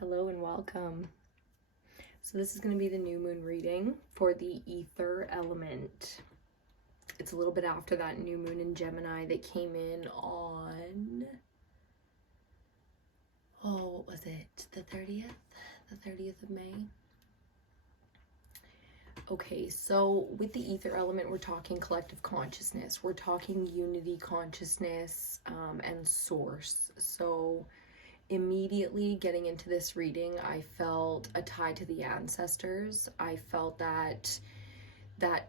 Hello and welcome. So this is going to be the new moon reading for the ether element. It's a little bit after that new moon in Gemini that came in on, what was it? The 30th? The 30th of May? Okay, so with the ether element, we're talking collective consciousness. We're talking unity consciousness and source. So immediately getting into this reading, I felt a tie to the ancestors. I felt that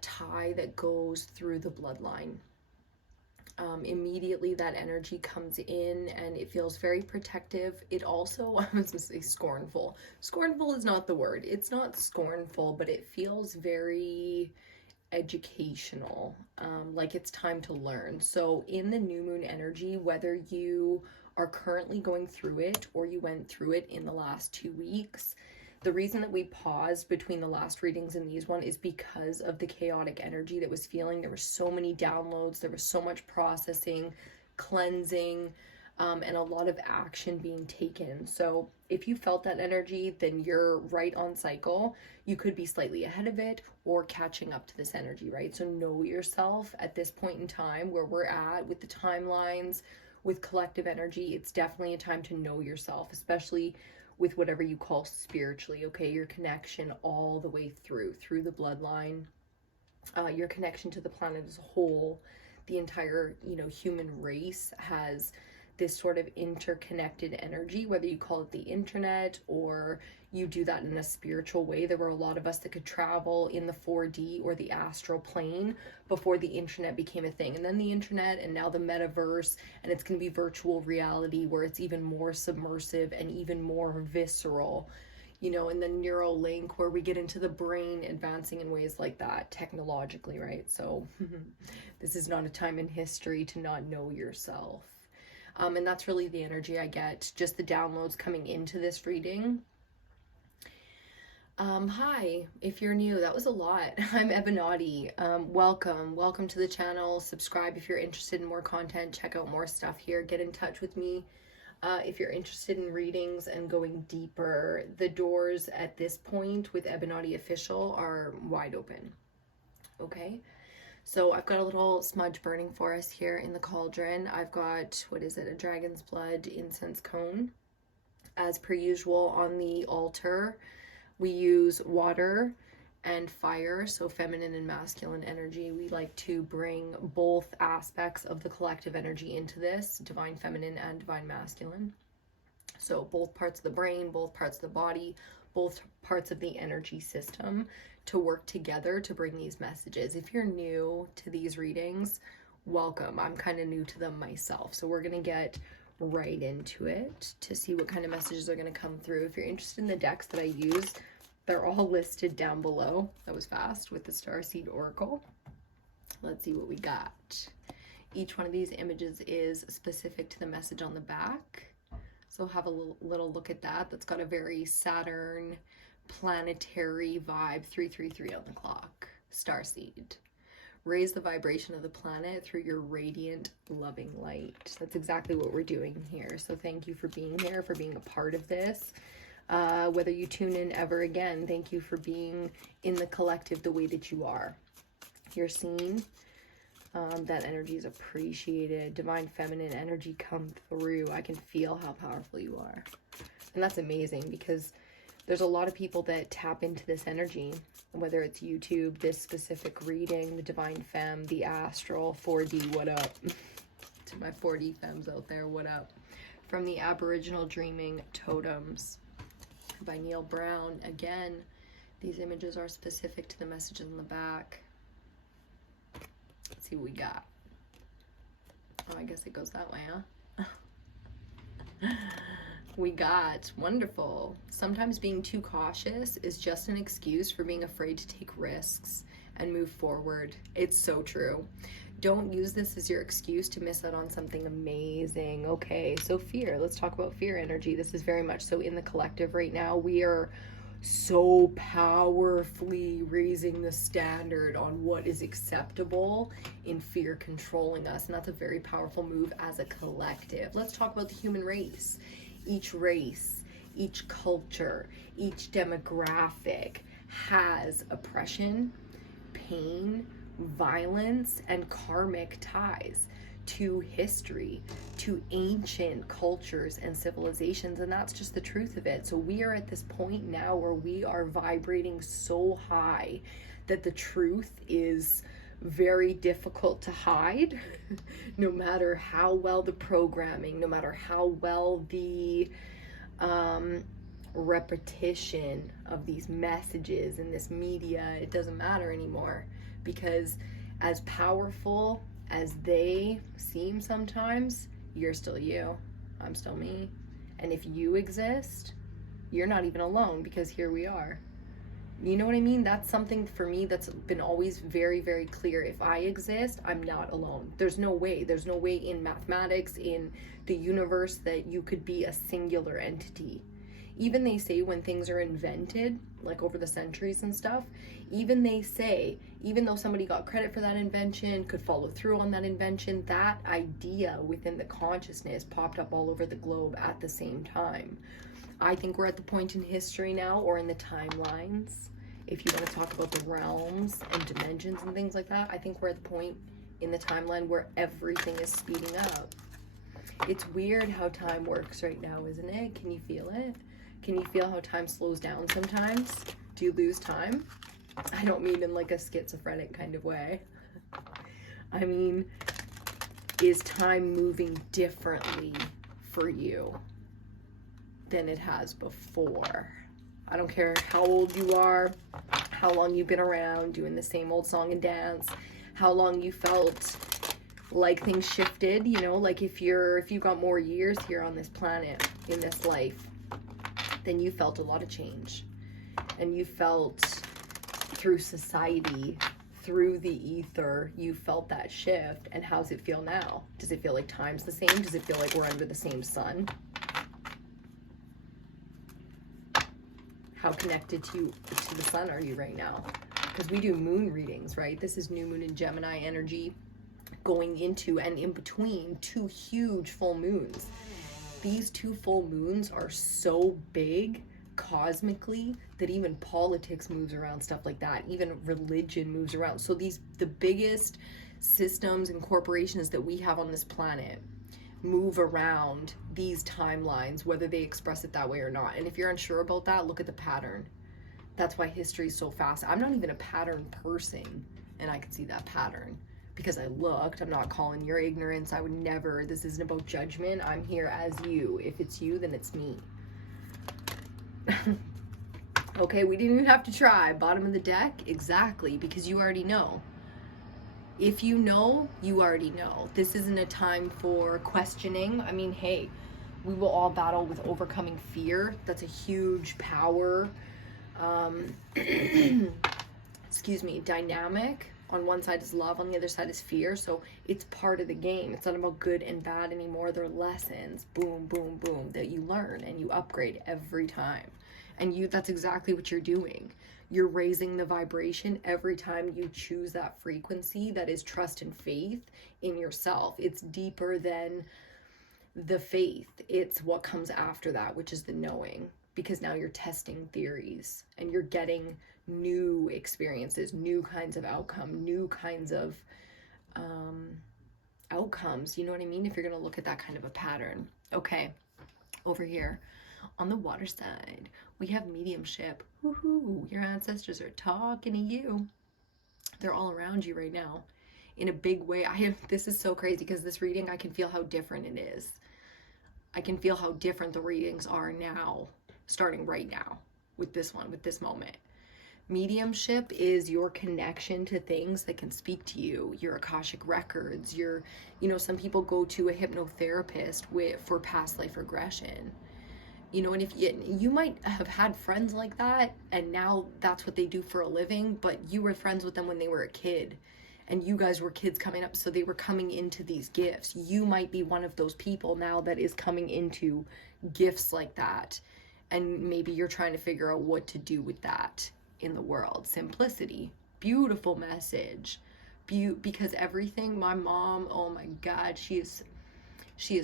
tie that goes through the bloodline. Immediately that energy comes in and it feels very protective. It also, I was going to say scornful. Scornful is not the word. It's not scornful, but it feels very educational, like it's time to learn. So in the new moon energy, whether you are currently going through it or you went through it in the last 2 weeks, the reason that we paused between the last readings and these one is because of the chaotic energy that was feeling. There were so many downloads, there was so much processing, cleansing, and a lot of action being taken. So if you felt that energy, then you're right on cycle. You could be slightly ahead of it or catching up to this energy, right? So know yourself at this point in time where we're at with the timelines, with collective energy. It's definitely a time to know yourself, especially with whatever you call spiritually, okay? Your connection all the way through the bloodline, your connection to the planet as a whole. The entire, human race has this sort of interconnected energy, whether you call it the internet or you do that in a spiritual way. There were a lot of us that could travel in the 4D or the astral plane before the internet became a thing. And then the internet, and now the metaverse, and it's going to be virtual reality where it's even more submersive and even more visceral, and the neural link where we get into the brain advancing in ways like that technologically, right? So this is not a time in history to not know yourself. And that's really the energy I get, just the downloads coming into this reading. Hi, if you're new, that was a lot. I'm Ebinotti. Welcome to the channel. Subscribe if you're interested in more content. Check out more stuff here. Get in touch with me if you're interested in readings and going deeper. The doors at this point with EBINOTTIofficial are wide open. Okay. So I've got a little smudge burning for us here in the cauldron. I've got, a dragon's blood incense cone. As per usual on the altar, we use water and fire, so feminine and masculine energy. We like to bring both aspects of the collective energy into this, divine feminine and divine masculine. So both parts of the brain, both parts of the body, both parts of the energy system to work together to bring these messages. If you're new to these readings, welcome. I'm kind of new to them myself. So we're going to get right into it to see what kind of messages are going to come through. If you're interested in the decks that I use, they're all listed down below. That was fast with the Starseed Oracle. Let's see what we got. Each one of these images is specific to the message on the back. So have a little look at that. That's got a very Saturn planetary vibe, 333 on the clock. Starseed. Raise the vibration of the planet through your radiant, loving light. That's exactly what we're doing here. So thank you for being here, for being a part of this. Whether you tune in ever again, thank you for being in the collective the way that you are. You're seen. That energy is appreciated. Divine feminine energy come through. I can feel how powerful you are. And that's amazing because there's a lot of people that tap into this energy, whether it's YouTube, this specific reading, the divine femme, the astral, 4D, what up? To my 4D femmes out there, what up? From the Aboriginal Dreaming Totems by Neil Brown. Again, these images are specific to the messages on the back. Let's see what we got. Oh, I guess it goes that way, huh? We got, wonderful. Sometimes being too cautious is just an excuse for being afraid to take risks and move forward. It's so true. Don't use this as your excuse to miss out on something amazing. Okay, so fear. Let's talk about fear energy. This is very much so in the collective right now. We are so powerfully raising the standard on what is acceptable in fear controlling us, and that's a very powerful move as a collective. Let's talk about the human race. Each race, each culture, each demographic has oppression, pain, violence, and karmic ties to history, to ancient cultures and civilizations, and that's just the truth of it. So we are at this point now where we are vibrating so high that the truth is very difficult to hide, no matter how well the programming, no matter how well the repetition of these messages in this media, it doesn't matter anymore, because as powerful as they seem sometimes, you're still you, I'm still me. And if you exist, you're not even alone, because here we are. You know what I mean? That's something for me that's been always very, very clear. If I exist, I'm not alone. There's no way in mathematics, in the universe, that you could be a singular entity. Even they say when things are invented, like over the centuries and stuff, even they say, even though somebody got credit for that invention, could follow through on that invention, that idea within the consciousness popped up all over the globe at the same time. I think we're at the point in history now, or in the timelines, if you want to talk about the realms and dimensions and things like that, I think we're at the point in the timeline where everything is speeding up. It's weird how time works right now, isn't it? Can you feel it? Can you feel how time slows down sometimes? Do you lose time? I don't mean in like a schizophrenic kind of way. I mean, is time moving differently for you than it has before? I don't care how old you are, how long you've been around doing the same old song and dance, how long you felt like things shifted, you know, like if you got more years here on this planet, in this life, then you felt a lot of change. And you felt through society, through the ether, you felt that shift. And how's it feel now? Does it feel like time's the same? Does it feel like we're under the same sun? How connected to the sun are you right now? Because we do moon readings, right? This is new moon in Gemini energy going into and in between two huge full moons. These two full moons are so big cosmically that even politics moves around, stuff like that. Even religion moves around. So the biggest systems and corporations that we have on this planet move around these timelines, whether they express it that way or not. And if you're unsure about that, look at the pattern. That's why history is so fast. I'm not even a pattern person, and I could see that pattern because I looked. I'm not calling your ignorance. I would never. This isn't about judgment. I'm here as you. If it's you, then it's me. Okay, we didn't even have to try. Bottom of the deck? Exactly, because you already know. If you know, you already know. This isn't a time for questioning. I mean, hey, we will all battle with overcoming fear. That's a huge power, excuse me, dynamic. On one side is love, on the other side is fear. So it's part of the game. It's not about good and bad anymore. They're lessons, boom, boom, boom, that you learn and you upgrade every time. And that's exactly what you're doing. You're raising the vibration every time you choose that frequency that is trust and faith in yourself. It's deeper than the faith. It's what comes after that, which is the knowing. Because now you're testing theories and you're getting new experiences, new kinds of outcome, new kinds of outcomes. You know what I mean? If you're going to look at that kind of a pattern. Okay, over here on the water side, we have mediumship. Woohoo! Your ancestors are talking to you. They're all around you right now in a big way. This is so crazy because this reading, I can feel how different it is. I can feel how different the readings are now, starting right now with this one, with this moment. Mediumship is your connection to things that can speak to you, your Akashic records, some people go to a hypnotherapist for past life regression. You know, and if you might have had friends like that, and now that's what they do for a living, but you were friends with them when they were a kid, and you guys were kids coming up, so they were coming into these gifts. You might be one of those people now that is coming into gifts like that, and maybe you're trying to figure out what to do with that in the world. Simplicity, beautiful message, because everything, my mom, oh my God, she is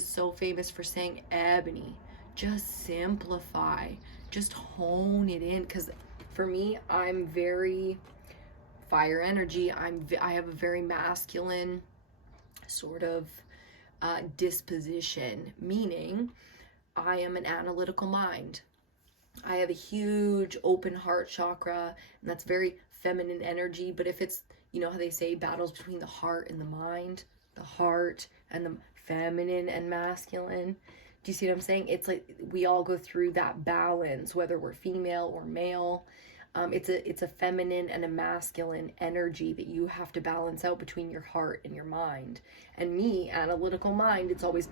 so famous for saying ebony. just simplify, just hone it in. Because for me, I'm very fire energy. I have a very masculine sort of disposition, meaning I am an analytical mind. I have a huge open heart chakra, and that's very feminine energy. But if it's, you know how they say battles between the heart and the mind, the heart and the feminine and masculine, do you see what I'm saying? It's like we all go through that balance, whether we're female or male. It's a feminine and a masculine energy that you have to balance out between your heart and your mind. And me, analytical mind, it's always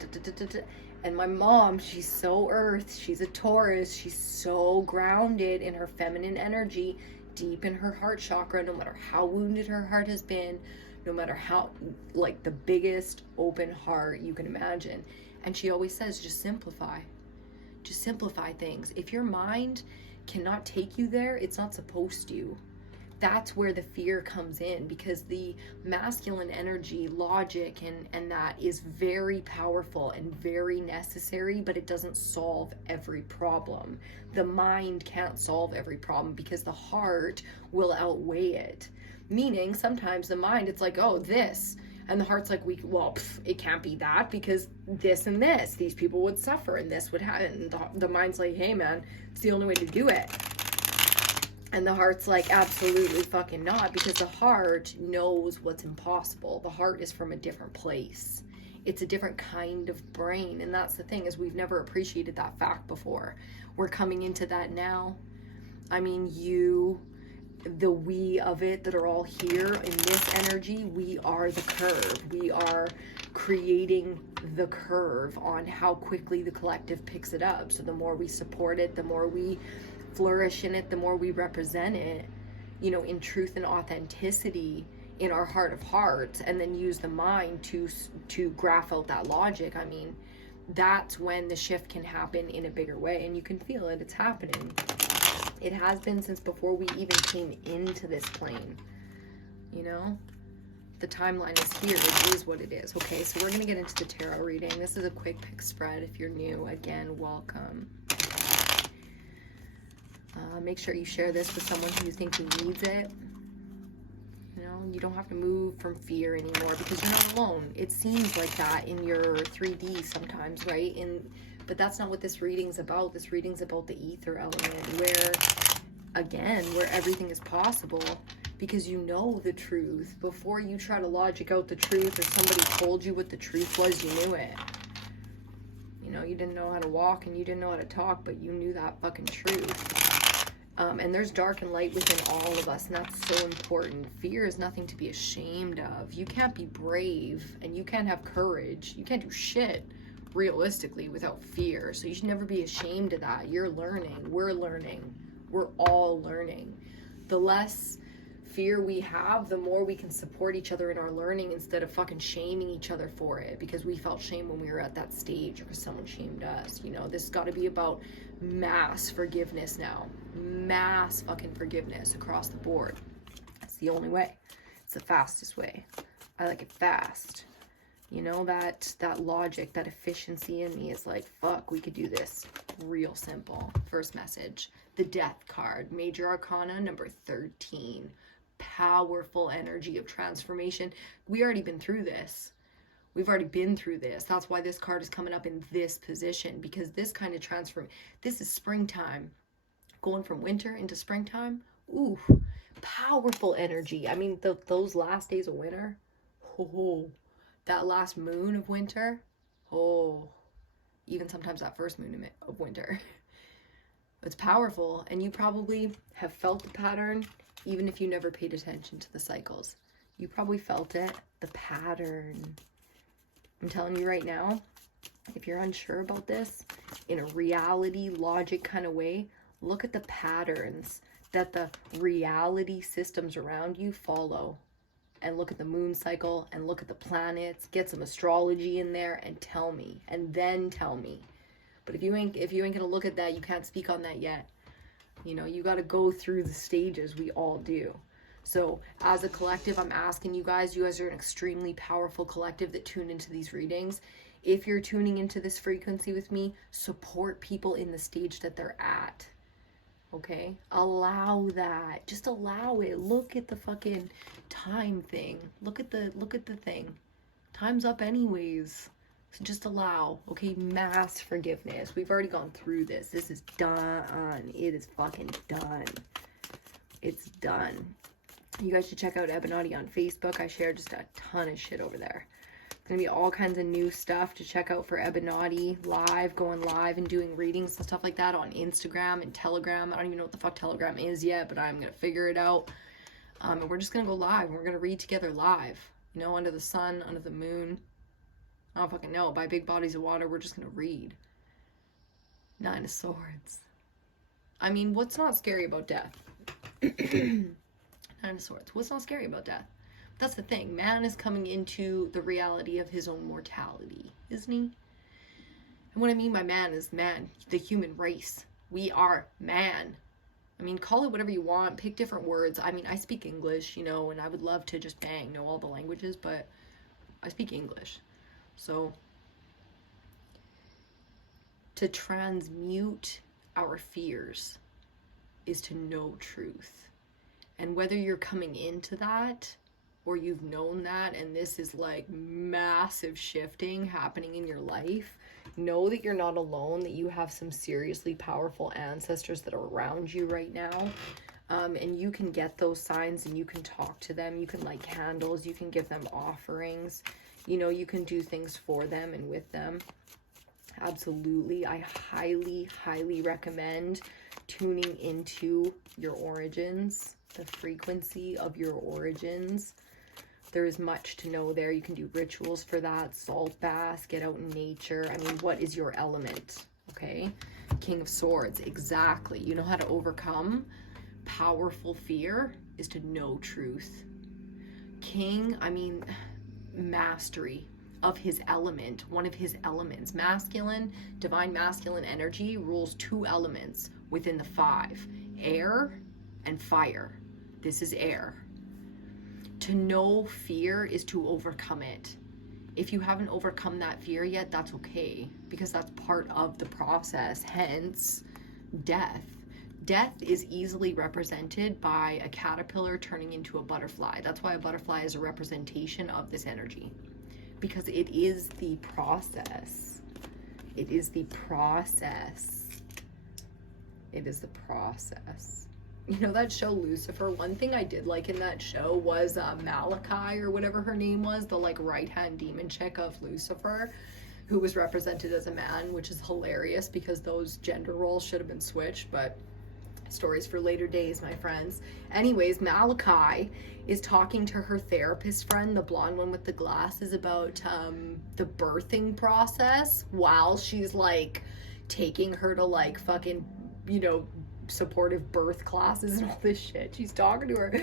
and my mom, she's so earth, she's a Taurus, she's so grounded in her feminine energy, deep in her heart chakra, no matter how wounded her heart has been, no matter how, like, the biggest open heart you can imagine. And she always says, just simplify things. If your mind cannot take you there, it's not supposed to. That's where the fear comes in, because the masculine energy, logic, and that is very powerful and very necessary, but it doesn't solve every problem. The mind can't solve every problem because the heart will outweigh it. Meaning sometimes the mind, it's like, oh, this, and the heart's like, it can't be that because this and this, these people would suffer and this would happen. And the mind's like, hey man, it's the only way to do it. And the heart's like, absolutely fucking not, because the heart knows what's impossible. The heart is from a different place. It's a different kind of brain. And that's the thing, is we've never appreciated that fact before. We're coming into that now. I mean, the we of it that are all here in this energy, we are the curve. We are creating the curve on how quickly the collective picks it up. So the more we support it, the more we flourish in it, the more we represent it, you know, in truth and authenticity, in our heart of hearts, and then use the mind to graph out that logic. I mean, that's when the shift can happen in a bigger way, and you can feel it. It's happening. It has been since before we even came into this plane. You know, the timeline is here. It is what it is. Okay, so we're going to get into the tarot reading. This is a quick pick spread. If you're new, again, welcome. Make sure you share this with someone who you think who needs it. You know, you don't have to move from fear anymore because you're not alone. It seems like that in your 3D sometimes, right? But that's not what this reading's about. This reading's about the ether element, where everything is possible because you know the truth. Before you try to logic out the truth, or somebody told you what the truth was, you knew it. You know, you didn't know how to walk and you didn't know how to talk, but you knew that fucking truth. And there's dark and light within all of us, and that's so important. Fear is nothing to be ashamed of. You can't be brave, and you can't have courage. You can't do shit, realistically, without fear. So you should never be ashamed of that. You're learning. We're learning. We're all learning. The less fear we have, the more we can support each other in our learning instead of fucking shaming each other for it because we felt shame when we were at that stage or because someone shamed us. You know, this has got to be about mass forgiveness now. Mass fucking forgiveness across the board. It's the only way. It's the fastest way. I like it fast. You know, that logic, that efficiency in me is like, fuck, we could do this real simple. First message, the Death card, Major Arcana number 13. Powerful energy of transformation. We already been through this. We've already been through this. That's why this card is coming up in this position, because this kind of this is springtime. Going from winter into springtime. Ooh, powerful energy. I mean, those last days of winter. Oh, that last moon of winter. Oh, even sometimes that first moon of winter. It's powerful, and you probably have felt the pattern, even if you never paid attention to the cycles. You probably felt it, the pattern. I'm telling you right now, if you're unsure about this, in a reality, logic kind of way, look at the patterns that the reality systems around you follow. And look at the moon cycle, and look at the planets, get some astrology in there, and tell me, and then tell me. But if you ain't gonna look at that, you can't speak on that yet. You know, you got to go through the stages. We all do. So as a collective, I'm asking you guys are an extremely powerful collective that tune into these readings. If you're tuning into this frequency with me, support people in the stage that they're at. Okay? Allow that. Just allow it. Look at the fucking time thing. Look at the thing. Time's up anyways. So just allow. Okay? Mass forgiveness. We've already gone through this. This is done. It is fucking done. It's done. You guys should check out Ebinotti on Facebook. I share just a ton of shit over there. Gonna be all kinds of new stuff to check out for Ebinotti live, going live and doing readings and stuff like that on Instagram and Telegram. I don't even know what the fuck Telegram is yet, but I'm gonna figure it out. And we're just gonna go live and we're gonna read together live. You know, under the sun, under the moon. I don't fucking know. By big bodies of water, we're just gonna read. 9 of Swords. I mean, what's not scary about death? 9 of Swords. What's not scary about death? That's the thing. Man is coming into the reality of his own mortality, isn't he? And what I mean by man is man, the human race. We are man. I mean, call it whatever you want. Pick different words. I mean, I speak English, you know, and I would love to just know all the languages, but I speak English. So, to transmute our fears is to know truth. And whether you're coming into that or you've known that and this is like massive shifting happening in your life, know that you're not alone, that you have some seriously powerful ancestors that are around you right now. And you can get those signs and you can talk to them. You can light candles. You can give them offerings. You know, you can do things for them and with them. Absolutely. I highly, highly recommend tuning into your origins, the frequency of your origins. There is much to know there. You can do rituals for that, salt baths, get out in nature. I mean, what is your element? Okay. King of Swords. Exactly. You know how to overcome powerful fear is to know truth. King, I mean, mastery of his element, one of his elements. Masculine, divine masculine energy rules 2 elements within the 5, air and fire. This is air. To know fear is to overcome it. If you haven't overcome that fear yet, that's okay, because that's part of the process, hence death. Death is easily represented by a caterpillar turning into a butterfly. That's why a butterfly is a representation of this energy, because it is the process. It is the process. It is the process. You know that show Lucifer? One thing I did like in that show was Malachi, or whatever her name was, the like right-hand demon chick of Lucifer, who was represented as a man, which is hilarious because those gender roles should have been switched, but stories for later days, my friends. Anyways, Malachi is talking to her therapist friend, the blonde one with the glasses, about the birthing process while she's like taking her to like fucking, you know, supportive birth classes and all this shit. She's talking to her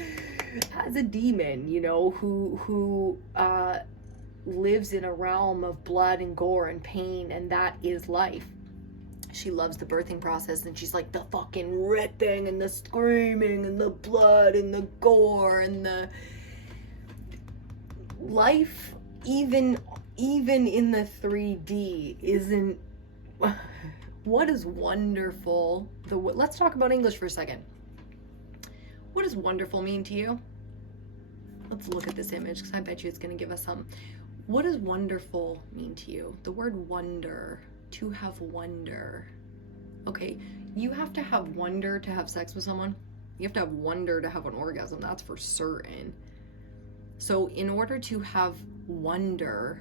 as a demon, you know, who lives in a realm of blood and gore and pain, and that is life. She loves the birthing process, and she's like the fucking ripping and the screaming and the blood and the gore and the life, even in the 3D isn't. What is wonderful? Let's talk about English for a second. What does wonderful mean to you? Let's look at this image, because I bet you it's going to give us some. What does wonderful mean to you? The word wonder, to have wonder. Okay, you have to have wonder to have sex with someone. You have to have wonder to have an orgasm. That's for certain. So in order to have wonder,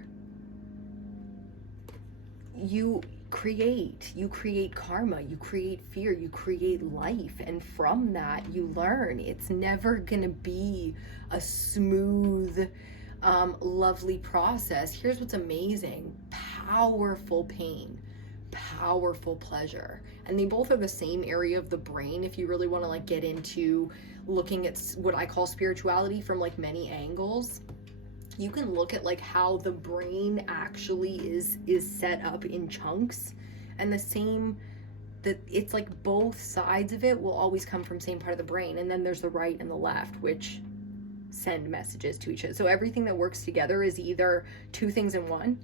you create karma, you create fear, you create life, and from that you learn. It's never gonna be a smooth, lovely process. Here's what's amazing: powerful pain, powerful pleasure, and they both are the same area of the brain. If you really want to like get into looking at what I call spirituality from like many angles, you can look at like how the brain actually is set up in chunks, and the same, that it's like both sides of it will always come from same part of the brain, and then there's the right and the left, which send messages to each other. So everything that works together is either 2 things in one.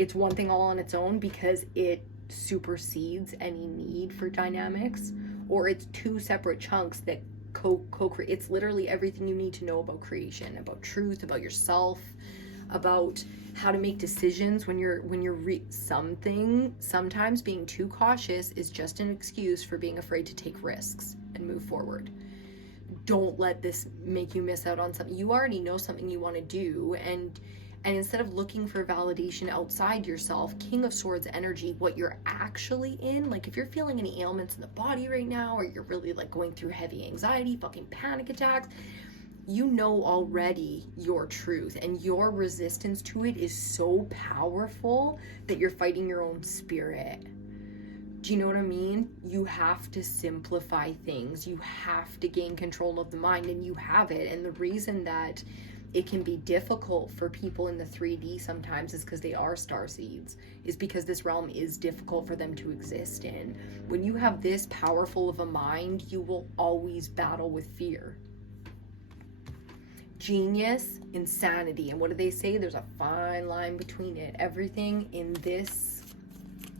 it's one thing all on its own because it supersedes any need for dynamics, or it's two separate chunks that co-create. It's literally everything you need to know about creation, about truth, about yourself, about how to make decisions when you're sometimes being too cautious is just an excuse for being afraid to take risks and move forward. Don't let this make you miss out on something. You already know something you want to do, and instead of looking for validation outside yourself, King of Swords energy, what you're actually in, like if you're feeling any ailments in the body right now, or you're really like going through heavy anxiety, fucking panic attacks, you know already your truth, and your resistance to it is so powerful that you're fighting your own spirit. Do you know what I mean? You have to simplify things. You have to gain control of the mind, and you have it. And the reason that it can be difficult for people in the 3D sometimes is because they are starseeds, is because this realm is difficult for them to exist in. When you have this powerful of a mind, you will always battle with fear. Genius, insanity. And what do they say? There's a fine line between it. Everything in this,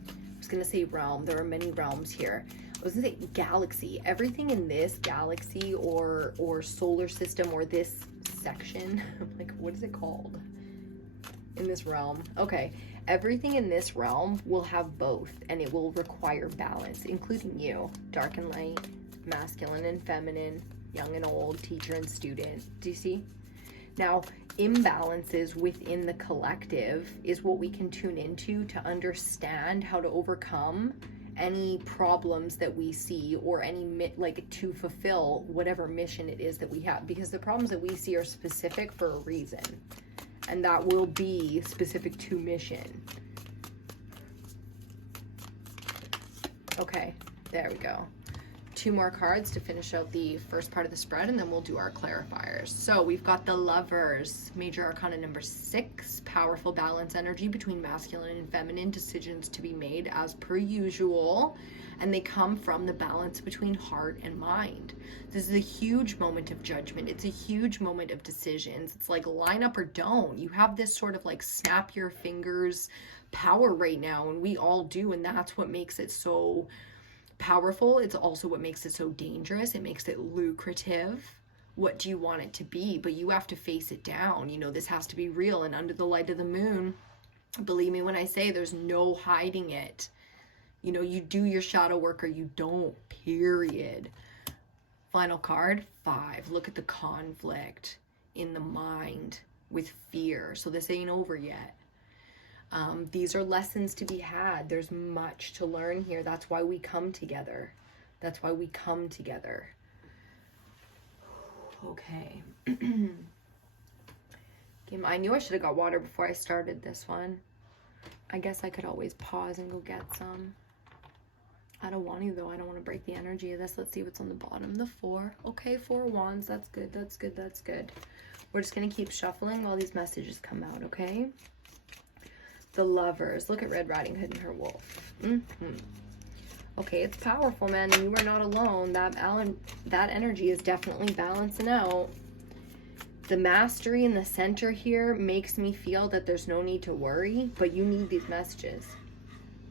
I was going to say realm. There are many realms here. I was going to say galaxy. Everything in this galaxy or solar system, or this section, like what is it called? In this realm. Okay. Everything in this realm will have both, and it will require balance, including you. Dark and light, masculine and feminine, young and old, teacher and student. Do you see? Now, imbalances within the collective is what we can tune into to understand how to overcome any problems that we see, or any, like, to fulfill whatever mission it is that we have, because the problems that we see are specific for a reason, and that will be specific to mission. Okay, there we go. 2 more cards to finish out the first part of the spread, and then we'll do our clarifiers. So we've got the Lovers, Major Arcana number 6, powerful balance energy between masculine and feminine, decisions to be made as per usual, and they come from the balance between heart and mind. This is a huge moment of judgment. It's a huge moment of decisions. It's like line up or don't. You have this sort of like snap your fingers power right now, and we all do, and that's what makes it so powerful. It's also what makes it so dangerous. It makes it lucrative. What do you want it to be? But you have to face it down. You know, this has to be real, and under the light of the moon, believe me when I say there's no hiding it. You know, you do your shadow work or you don't, period. Final card, 5. Look at the conflict in the mind with fear. So this ain't over yet. These are lessons to be had. There's much to learn here. That's why we come together. That's why we come together. Okay. I knew I should have got water before I started this one. I guess I could always pause and go get some. I don't want to, though. I don't want to break the energy of this. Let's see what's on the bottom. The 4. Okay, 4 of Wands. That's good. That's good. That's good. We're just going to keep shuffling while these messages come out, okay? The Lovers. Look at Red Riding Hood and her wolf. Okay, it's powerful, man, and you are not alone. That energy is definitely balancing out. The mastery in the center here makes me feel that there's no need to worry, but you need these messages.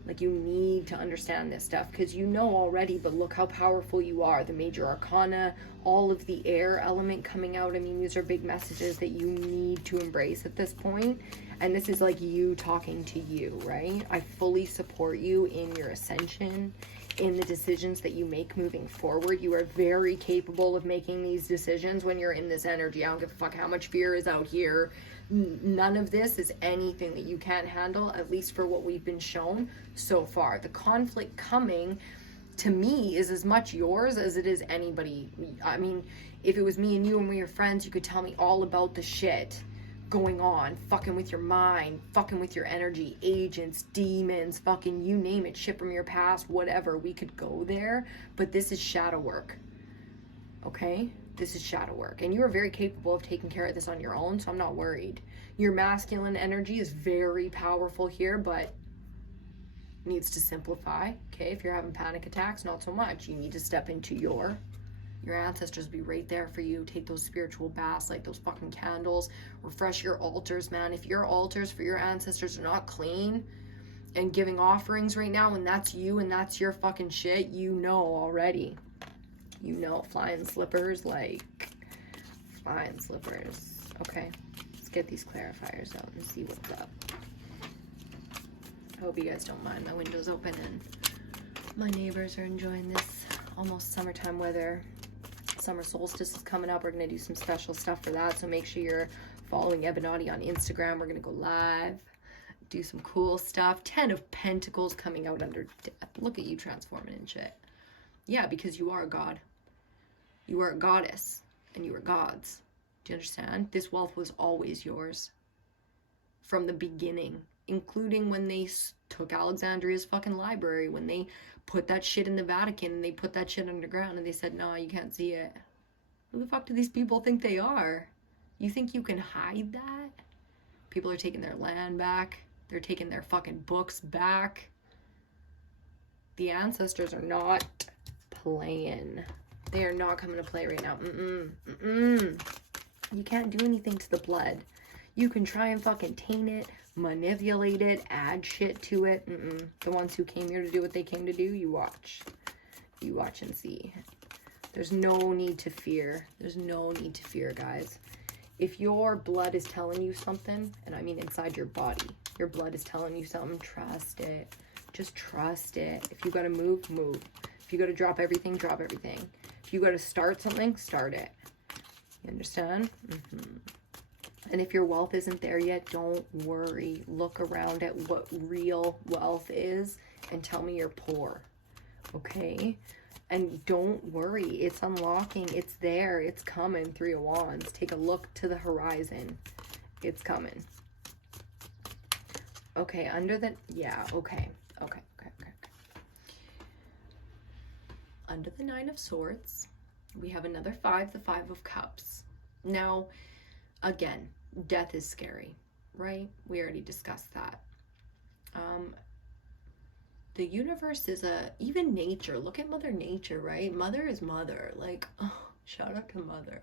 Like, you need to understand this stuff, because you know already, but look how powerful you are. The Major Arcana, all of the air element coming out. I mean, these are big messages that you need to embrace at this point. And this is like you talking to you, right? I fully support you in your ascension, in the decisions that you make moving forward. You are very capable of making these decisions when you're in this energy. I don't give a fuck how much fear is out here. None of this is anything that you can't handle, at least for what we've been shown so far. The conflict coming, to me, is as much yours as it is anybody. I mean, if it was me and you and we were friends, you could tell me all about the shit going on, fucking with your mind, fucking with your energy, agents, demons, fucking you name it, shit from your past, whatever. We could go there, but this is shadow work, okay? This is shadow work, and you are very capable of taking care of this on your own, so I'm not worried. Your masculine energy is very powerful here, but needs to simplify, okay? If you're having panic attacks, not so much. You need to step into your Your ancestors will be right there for you. Take those spiritual baths, like those fucking candles. Refresh your altars, man. If your altars for your ancestors are not clean and giving offerings right now, and that's you and that's your fucking shit, you know already. You know, flying slippers, like flying slippers. Okay, let's get these clarifiers out and see what's up. I hope you guys don't mind my windows open and my neighbors are enjoying this almost summertime weather. Summer solstice is coming up. We're going to do some special stuff for that, so make sure you're following Ebinotti on Instagram. We're going to go live, do some cool stuff. 10 of Pentacles coming out under death. Look at you transforming and shit. Yeah, because you are a god. You are a goddess, and you are gods. Do you understand? This wealth was always yours from the beginning, including when they took Alexandria's fucking library, when they put that shit in the Vatican and they put that shit underground and they said, no, you can't see it. Who the fuck do these people think they are? You think you can hide that? People are taking their land back. They're taking their fucking books back. The ancestors are not playing. They are not coming to play right now. You can't do anything to the blood. You can try and fucking taint it, manipulate it, add shit to it. The ones who came here to do what they came to do, you watch. You watch and see. There's no need to fear. There's no need to fear, guys. If your blood is telling you something, and I mean inside your body, your blood is telling you something, trust it. Just trust it. If you gotta move, move. If you gotta drop everything, drop everything. If you gotta start something, start it. You understand? And if your wealth isn't there yet, don't worry. Look around at what real wealth is and tell me you're poor. Okay? And don't worry. It's unlocking. It's there. It's coming. 3 of Wands. Take a look to the horizon. It's coming. Okay, under the... Yeah, okay. Okay. Under the 9 of Swords, we have another 5, the 5 of Cups. Now, again, death is scary, right? We already discussed that. The universe is even nature. Look at Mother Nature, right? Mother is mother. Like, oh, shout out to Mother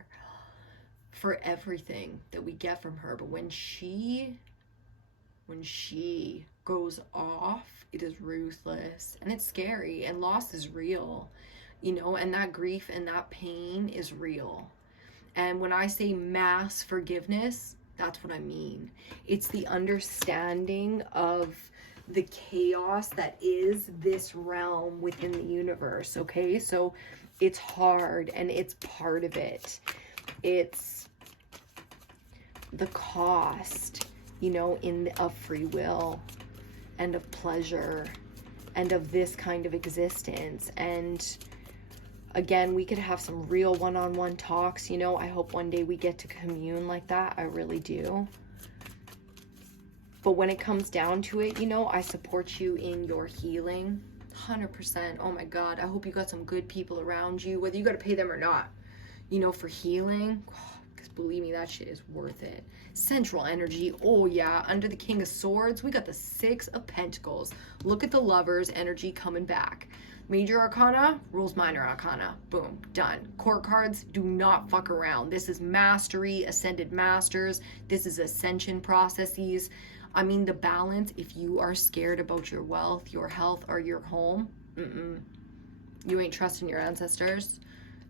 for everything that we get from her. But when she goes off, it is ruthless and it's scary, and loss is real, you know, and that grief and that pain is real. And when I say mass forgiveness, that's what I mean. It's the understanding of the chaos that is this realm within the universe, okay? So it's hard and it's part of it. It's the cost, you know, of free will and of pleasure and of this kind of existence. And again, we could have some real one-on-one talks, you know. I hope one day we get to commune like that. I really do. But when it comes down to it, you know, I support you in your healing. 100%. Oh my God. I hope you got some good people around you, whether you got to pay them or not, you know, for healing. Because believe me, that shit is worth it. Central energy. Oh yeah. Under the King of Swords, we got the 6 of Pentacles. Look at the Lovers energy coming back. Major Arcana rules Minor Arcana. Boom. Done. Court cards, do not fuck around. This is mastery, ascended masters. This is ascension processes. I mean, the balance, if you are scared about your wealth, your health, or your home, you ain't trusting your ancestors,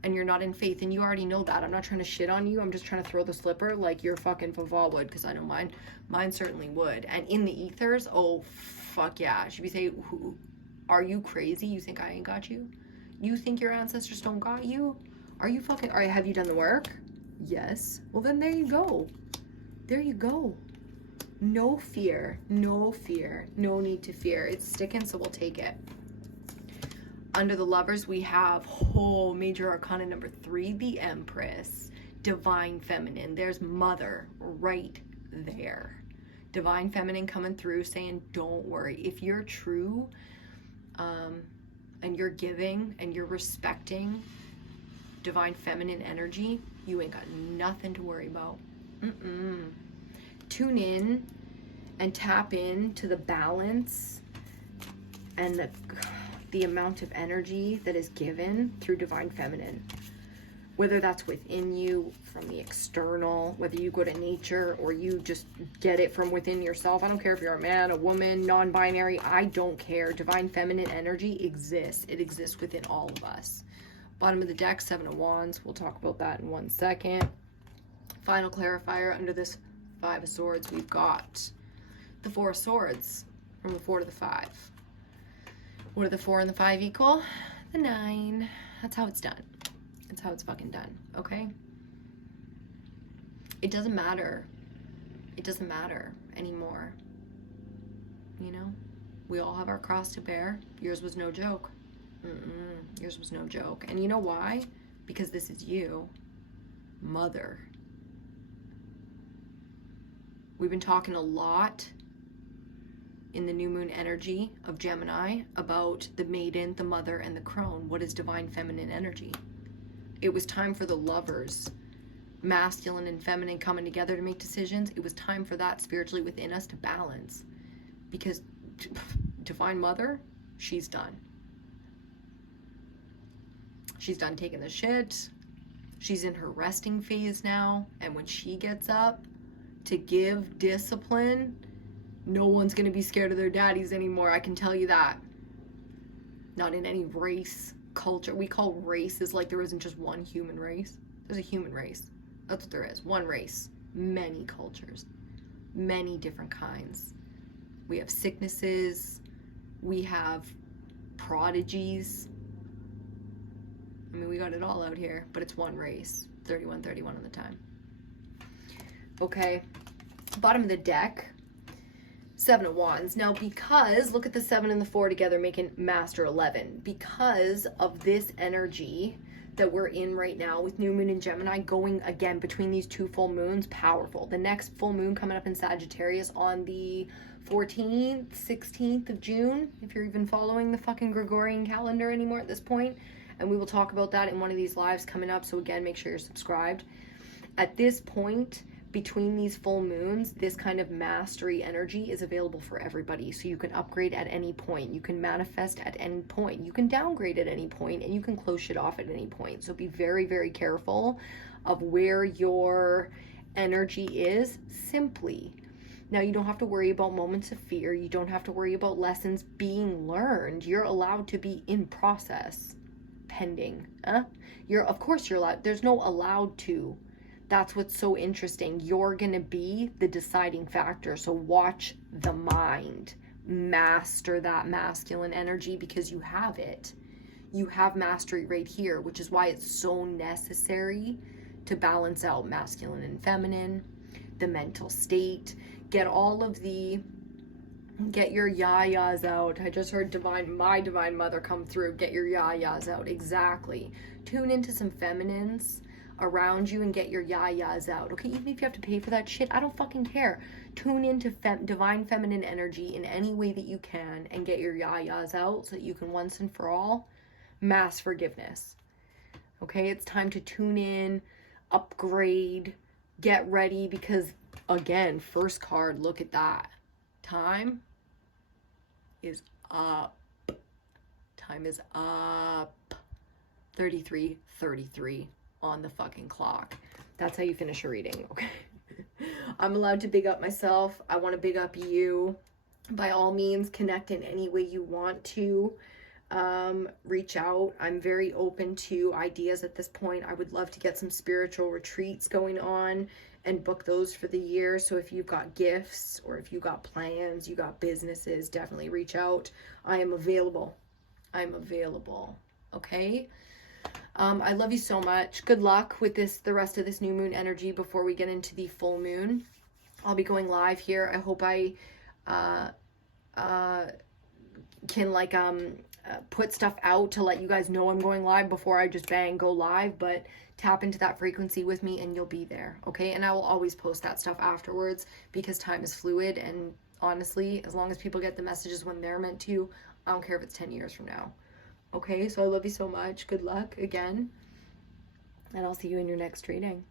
and you're not in faith, and you already know that. I'm not trying to shit on you. I'm just trying to throw the slipper like your fucking Fava would, because I know mine certainly would. And in the ethers, oh, fuck yeah. Should we say, are you crazy? You think I ain't got you? You think your ancestors don't got you? Are you fucking, have you done the work? Yes. Well, then there you go. There you go. No fear, no fear, no need to fear. It's sticking, so we'll take it. Under the Lovers, we have Major Arcana number 3, the Empress, Divine Feminine. There's Mother right there. Divine Feminine coming through saying, don't worry. If you're true and you're giving and you're respecting Divine Feminine energy, you ain't got nothing to worry about. Tune in and tap in to the balance and the amount of energy that is given through Divine Feminine. whether that's within you, from the external, whether you go to nature or you just get it from within yourself. I don't care if you're a man, a woman, non-binary, I don't care. Divine feminine energy exists. It exists within all of us. Bottom of the deck, Seven of Wands. We'll talk about that in 1 second. Final clarifier under this Five of Swords, we've got the Four of Swords from the 4 to the 5. What do the 4 and the 5 equal? The 9. That's how it's done. That's how it's fucking done, okay? It doesn't matter. It doesn't matter anymore. You know? We all have our cross to bear. Yours was no joke. Yours was no joke. And you know why? Because this is you, mother. We've been talking a lot in the new moon energy of Gemini about the maiden, the mother, and the crone. What is divine feminine energy? It was time for the lovers, masculine and feminine, coming together to make decisions. It was time for that spiritually within us to balance. Because divine mother, she's done. She's done taking the shit. She's in her resting phase now. And when she gets up to give discipline, no one's going to be scared of their daddies anymore. I can tell you that. Not in any race, culture. We call races like there isn't just one human race. There's a human race. That's what there is. One race. Many cultures. Many different kinds. We have sicknesses. We have prodigies. I mean, we got it all out here, but it's one race. 31 on the time. Okay. Bottom of the deck. Seven of Wands. Now, because, look at the 7 and the 4 together making Master 11. Because of this energy that we're in right now with New Moon in Gemini going again between these two full moons, powerful. The next full moon coming up in Sagittarius on the 14th, 16th of June, if you're even following the fucking Gregorian calendar anymore at this point. And we will talk about that in one of these lives coming up. So again, make sure you're subscribed. At this point, between these full moons, this kind of mastery energy is available for everybody. So you can upgrade at any point. You can manifest at any point. You can downgrade at any point, and you can close shit off at any point. So be very, very careful of where your energy is simply. Now, you don't have to worry about moments of fear. You don't have to worry about lessons being learned. You're allowed to be in process, pending. Of course you're allowed. There's no allowed to. That's what's so interesting. You're going to be the deciding factor. So watch the mind. Master that masculine energy because you have it. You have mastery right here, which is why it's so necessary to balance out masculine and feminine, the mental state. Get your yayas out. I just heard my divine mother come through. Get your yayas out. Exactly. Tune into some feminines around you and get your yayas out. Okay, even if you have to pay for that shit, I don't fucking care. Tune into divine feminine energy in any way that you can and get your yayas out so that you can once and for all mass forgiveness. Okay, it's time to tune in, upgrade, get ready, because again, first card, look at that. Time is up. Time is up. 33:33 on the fucking clock. That's how you finish a reading, okay? I'm allowed to big up myself. I want to big up you. By all means, connect in any way you want to. Reach out. I'm very open to ideas at this point. I would love to get some spiritual retreats going on and book those for the year. So if you've got gifts or if you got plans, you got businesses, definitely reach out. I am available. I'm available. Okay? I love you so much. Good luck with the rest of this new moon energy before we get into the full moon. I'll be going live here. I hope I can put stuff out to let you guys know I'm going live before I just bang go live, but tap into that frequency with me and you'll be there, okay? And I will always post that stuff afterwards because time is fluid, and honestly, as long as people get the messages when they're meant to, I don't care if it's 10 years from now. Okay, so I love you so much. Good luck again. And I'll see you in your next reading.